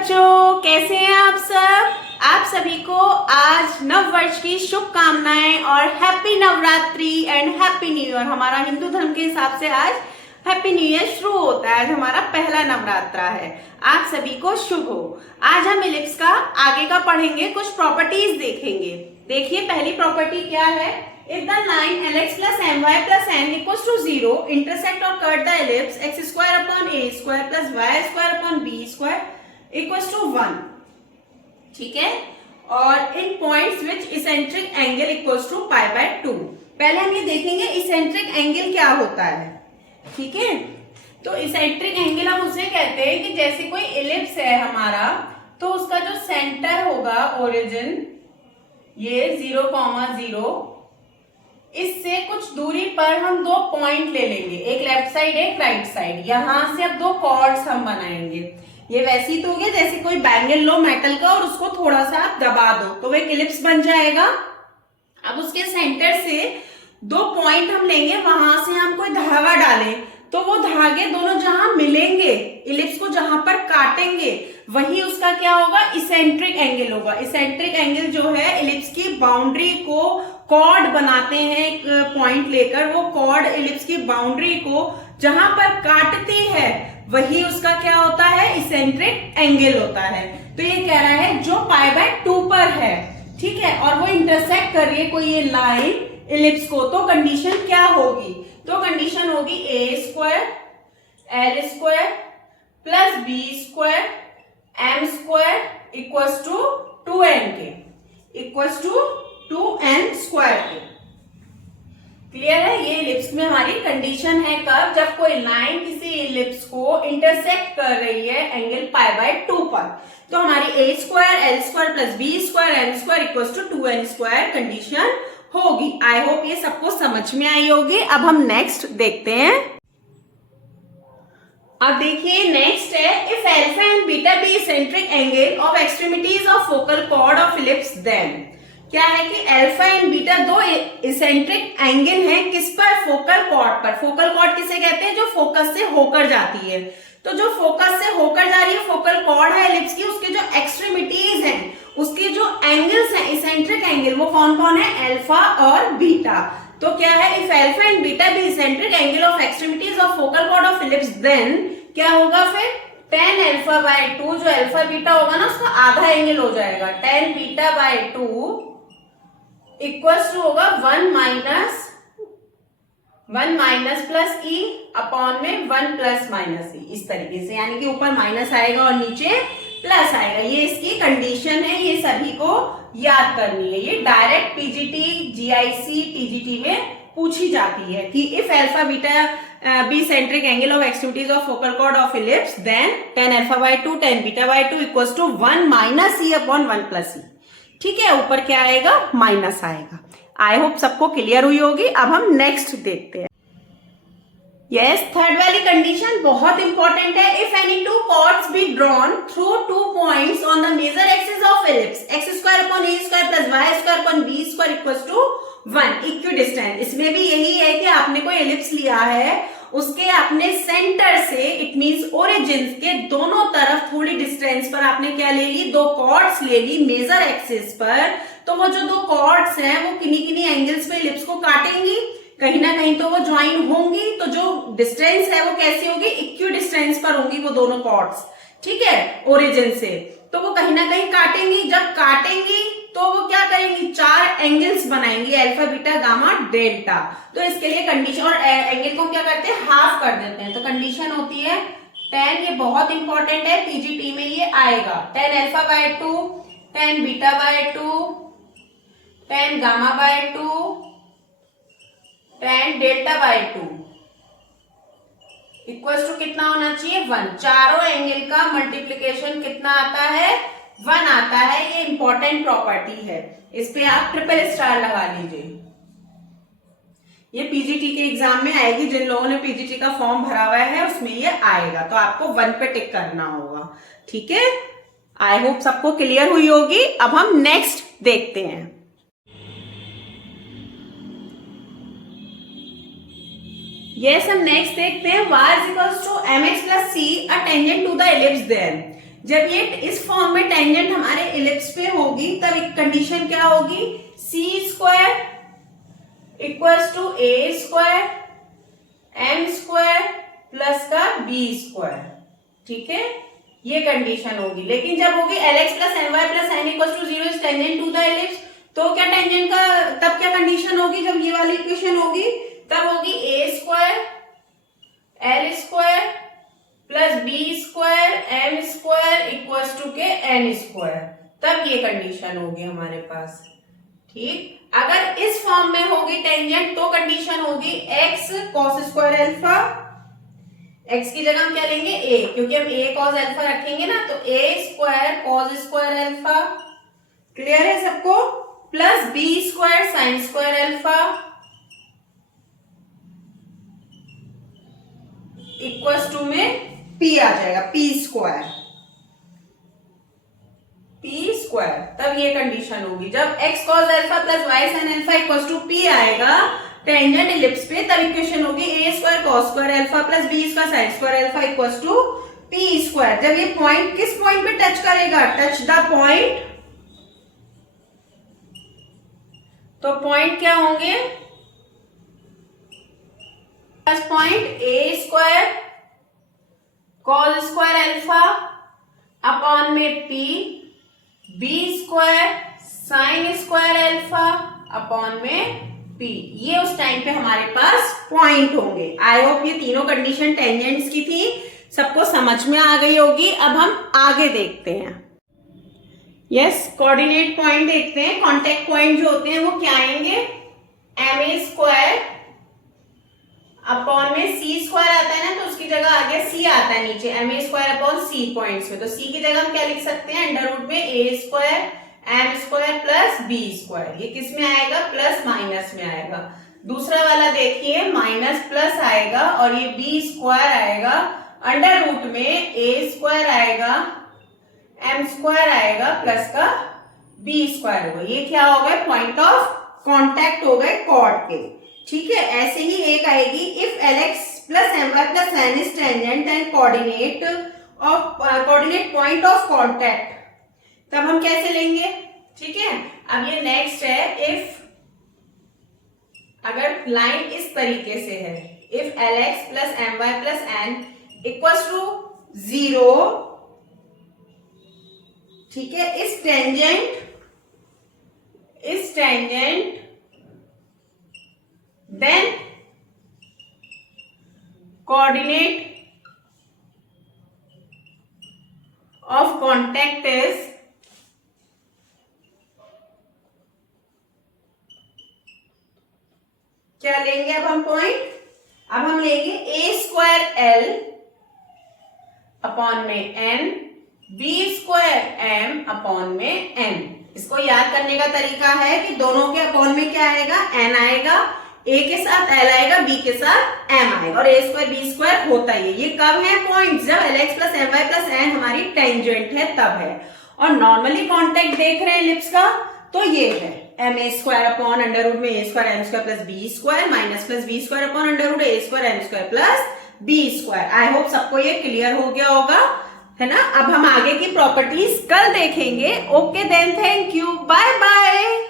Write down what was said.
बच्चों, कैसे हैं आप सब। आप सभी को आज नव वर्ष की शुभकामनाएं और happy Navratri and happy new year. हमारा हिंदू धर्म के हिसाब से आज हैप्पी न्यू ईयर शुरू होता है। आज हमारा पहला नवरात्रा है। आप सभी को शुभ हो। आज हम इलिप्स का आगे का पढ़ेंगे, कुछ प्रॉपर्टीज देखेंगे। देखिए पहली प्रॉपर्टी क्या है। If the line lx plus my plus n equals to 0 intersect or cut the ellipse x square upon a square plus y square upon b square equals to 1, ठीक है। और इन points which eccentric angle equals to pi by 2। पहले हम ये देखेंगे eccentric angle क्या होता है, ठीक है। तो इसेंट्रिक एंगल हम उसे कहते हैं कि जैसे कोई इलिप्स है हमारा, तो उसका जो सेंटर होगा ओरिजिन ये 0,0, इससे कुछ दूरी पर हम दो पॉइंट ले लेंगे, एक लेफ्ट साइड एक राइट साइड। यहां से अब दो कॉर्ड्स हम बनाएंगे। ये वैसे ही तो हो गया जैसे कोई बैंगल लो मेटल का और उसको थोड़ा सा आप दबा दो तो वो एक इलिप्स बन जाएगा। अब उसके सेंटर से दो पॉइंट हम लेंगे, वहां से हम कोई धागा डालें तो वो धागे दोनों जहां मिलेंगे, इलिप्स को जहां पर काटेंगे, वही उसका क्या होगा, इसेंट्रिक एंगल होगा। इसेंट्रिक एंगल जो है इलिप्स की बाउंड्री को कॉर्ड बनाते हैं एक पॉइंट लेकर, वो कॉर्ड इलिप्स की बाउंड्री को जहां पर काटती है वही उसका क्या होता है, इसेंट्रिक एंगल होता है। तो ये कह रहा है जो पाई बाय 2 पर है, ठीक है, और वो इंटरसेक्ट कर रही है कोई ये लाइन इलिप्स को, तो कंडीशन क्या होगी, तो कंडीशन होगी a square l square plus b square m square equals to 2n के, इक्वल्स टू 2n स्क्वायर के। क्लियर है। ये इलिप्स में हमारी कंडीशन है कब, जब कोई लाइन किसी इलिप्स को इंटरसेक्ट कर रही है एंगल पाई बाय 2 पर। तो हमारी a square l square plus b square m square equals to 2n square condition होगी। आई होप ये सबको समझ में आई होगी। अब हम नेक्स्ट देखते हैं। अब देखिए नेक्स्ट है, if alpha and beta be eccentric angle of extremities of focal chord of ellipse, then क्या है कि अल्फा एंड बीटा दो इसेंट्रिक एंगल हैं किस पर, फोकल कॉर्ड पर। फोकल कॉर्ड किसे कहते हैं, जो फोकस से होकर जाती है। तो जो फोकस से होकर जा रही है फोकल कॉर्ड है इलिप्स की, उसके जो एक्सट्रीमिटीज हैं, उसके जो एंगल्स हैं इसेंट्रिक एंगल, वो कौन कौन है, अल्फा और बीटा। तो क्या है, if alpha and beta be eccentric angle of extremities of focal chord of ellipse, then क्या होगा फिर, tan अल्फा बाय 2, जो अल्फा बीटा होगा ना उसका आधा एंगल हो जाएगा, tan beta by 2 equals to होगा 1 माइनस प्लस ई अपॉन में 1 प्लस माइनस ई, इस तरीके से, यानी कि ऊपर माइनस आएगा और नीचे प्लस आएगा। ये इसकी कंडीशन है, ये सभी को याद करनी है। ये डायरेक्ट पीजीटी जीआईसी टीजीटी में पूछी जाती है कि if alpha beta be centric angle of extremities of focal chord of ellipse, then tan alpha by 2 tan beta by 2 equals to 1 minus e upon 1 plus e, ठीक है। ऊपर क्या आएगा, माइनस आएगा। आई होप सबको क्लियर हुई होगी। अब हम नेक्स्ट देखते हैं। यस, थर्ड वाली कंडीशन बहुत इंपॉर्टेंट है। If any two chords be drawn through 2 points on the major axis of ellipse, x square upon a square plus y square upon b square equals to 1, equidistant. इसमें भी यही है कि आपने कोई इलिप्स लिया है, उसके अपने सेंटर से, इट मींस ओरिजिन के दोनों तरफ थोड़ी डिस्टेंस पर आपने क्या ले ली, दो कॉर्ड्स ले ली मेजर एक्सिस पर। तो वो जो दो कॉर्ड्स हैं वो किन्हीं किन्हीं एंगल्स पे इलिप्स को काटेंगी, कहीं ना कहीं तो वो ज्वाइन होंगी। तो जो डिस्टेंस है वो कैसी होगी, इक्वी डिस्टेंस पर होंगी वो दोनों कॉर्ड्स, ठीक है, ओरिजिन से। तो वो कहीं ना कहीं काटेंगी। जब काटेंगी तो वो क्या करेंगी, 4 एंगल्स बनाएंगी, अल्फा बीटा गामा डेल्टा। तो इसके लिए कंडीशन, और एंगल को क्या करते हैं, हाफ कर देते हैं। तो कंडीशन होती है tan, ये बहुत इंपॉर्टेंट है, पीजीटी में ये आएगा, tan alpha by 2 tan beta by 2 tan gamma by 2 tan delta by 2 equals to कितना होना चाहिए, 1। चारों एंगल का मल्टीप्लीकेशन कितना आता है, 1 आता है। ये इंपॉर्टेंट प्रॉपर्टी है, इस पे आप ट्रिपल स्टार लगा लीजिए। ये पीजीटी के एग्जाम में आएगी, जिन लोगों ने पीजीटी का फॉर्म भरा हुआ है उसमें ये आएगा, तो आपको 1 पे टिक करना होगा, ठीक है। आई होप सबको क्लियर हुई होगी। अब हम नेक्स्ट देखते हैं। यस, हम नेक्स्ट देखते हैं। y is equals to mx plus c, a tangent to the ellipse there. जब ये इस फॉर्म में टेंजेंट हमारे इलिप्स पे होगी तब एक कंडीशन क्या होगी, c square equals to a square M square plus का बी स्क्वायर, ठीक है, ये कंडीशन होगी। लेकिन जब होगी lx plus my plus n equals to 0 is tangent to the ellipse, तो क्या टेंजेंट का तब क्या कंडीशन होगी, जब ये वाली इक्वेशन होगी तब होगी a square L square plus B square M square equals to के एन स्क्वायर, तब ये कंडीशन होगी हमारे पास, ठीक। अगर इस फॉर्म में होगी टेंजेंट तो कंडीशन होगी x cos square alpha, x की जगह हम क्या लेंगे a, क्योंकि हम a cos अल्फा रखेंगे ना, तो a square cos square alpha, clear है सबको, plus b square sign square alpha equals to में p आ जाएगा, p स्क्वायर, तब ये कंडीशन होगी। जब x cos alpha plus y sin alpha equals to p आएगा टेंजेंट इलिप्स पे, तब इक्वेशन होगी a square cos square alpha plus b square sin square alpha equals to p square. जब ये पॉइंट किस पॉइंट पे टच करेगा, touch the point, तो पॉइंट क्या होंगे, first point a square cos square alpha upon में p, b square sign square alpha upon में p, ये उस टाइम पे हमारे पास पॉइंट होंगे। आई होप ये तीनों कंडीशन टेंजेंट्स की थी, सबको समझ में आ गई होगी। अब हम आगे देखते हैं, यस, कोऑर्डिनेट पॉइंट देखते हैं। कांटेक्ट पॉइंट जो होते हैं वो क्या आएंगे, एम ए स्क्वायर अपॉन में सी स्क्वायर आता है ना, तो उसकी जगह आगे सी आता है नीचे, एम ए स्क्वायर अपॉन सी पॉइंट्स में, तो सी की जगह हम क्या लिख सकते हैं, अंडर रूट में a square M square plus B square, ये किस में आएगा, प्लस माइनस में आएगा। दूसरा वाला देखिए माइनस प्लस आएगा और ये बी स्क्वायर आएगा, अंडर रूट में ए स्क्वायर आएगा एम स्क्वायर आएगा प्लस का बी स्क्वायर होगा। ये क्या हो गए, पॉइंट ऑफ कॉन्टैक्ट हो गए कॉर्ड के, ठीक है। ऐसे ही एक आएगी, if lx plus my plus n is tangent and coordinate point of contact, तब हम कैसे लेंगे, ठीक है। अब ये नेक्स्ट है, इफ अगर लाइन इस तरीके से है, if lx plus my plus n equals to 0, ठीक है, इस tangent then coordinate of contact is क्या लेंगे, अब हम पॉइंट, अब हम लेंगे a स्क्वायर l अपॉन में n, b square m upon में n। इसको याद करने का तरीका है कि दोनों के अपॉन में क्या आएगा, n आएगा, a के साथ l आएगा, b के साथ m आएगा, और a स्क्वायर b स्क्वायर होता ही है। ये कब है पॉइंट, जब lx plus my plus n हमारी टेंजेंट है तब है। और नॉर्मली कॉन्टेक्ट देख रहे हैं इलिप्स का, तो ये है एम ए स्क्वायर अपॉन अंडर रूट में a square M square plus B square minus plus B square upon under root a square M square plus B square. I hope सबको ये क्लियर हो गया होगा, है ना। अब हम आगे की प्रॉपर्टीज कल देखेंगे। Okay then, thank you, bye bye.